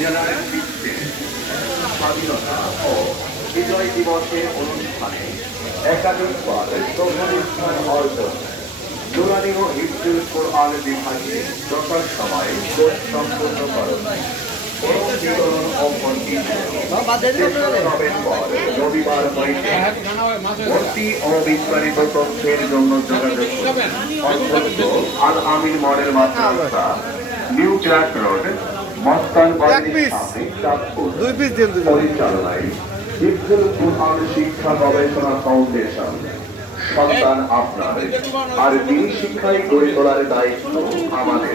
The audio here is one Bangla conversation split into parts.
জেলার ভিত্তিতে স্বাধীনতা ও বিজয় দিবসের অনুষ্ঠানে একাধিকবার প্রথম স্থান অর্জন নুরানি ও হিফজুল কোরআন বিভাগে যথাসময়ে কোর্স সম্পূর্ণ করেন। রবিবার হইতে ভর্তি ও বিস্তারিত তথ্যের জন্য যোগাযোগ অধ্যক্ষ আল আমিন মডেল মাদ্রাসা, নিউ ট্র্যাক রোড, মস্তান বাড়ির সামনে, চাঁদপুর। পরিচালনায় হিফজুল কোরআন শিক্ষা গবেষণা ফাউন্ডেশন। সন্তান আপনার, আর দিনী শিক্ষায় গড়ে তোলার দায়িত্ব আমাদের।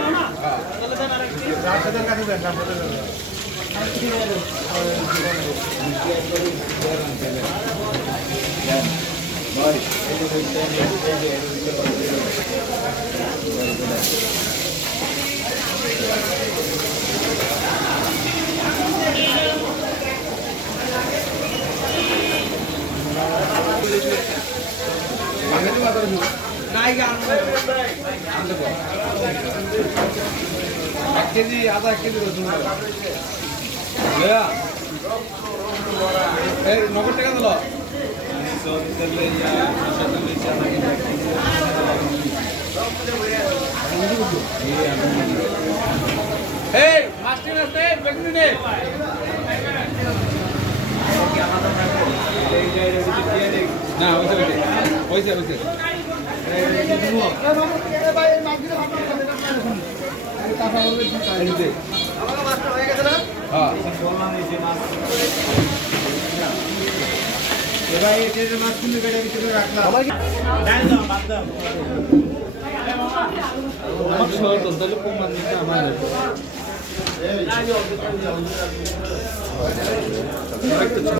এক কেজি আধা এক কেজি রসুন এই 90 টাকা দিল এই মাছটি রাস্তে বেগুনি নে না হইছে আমার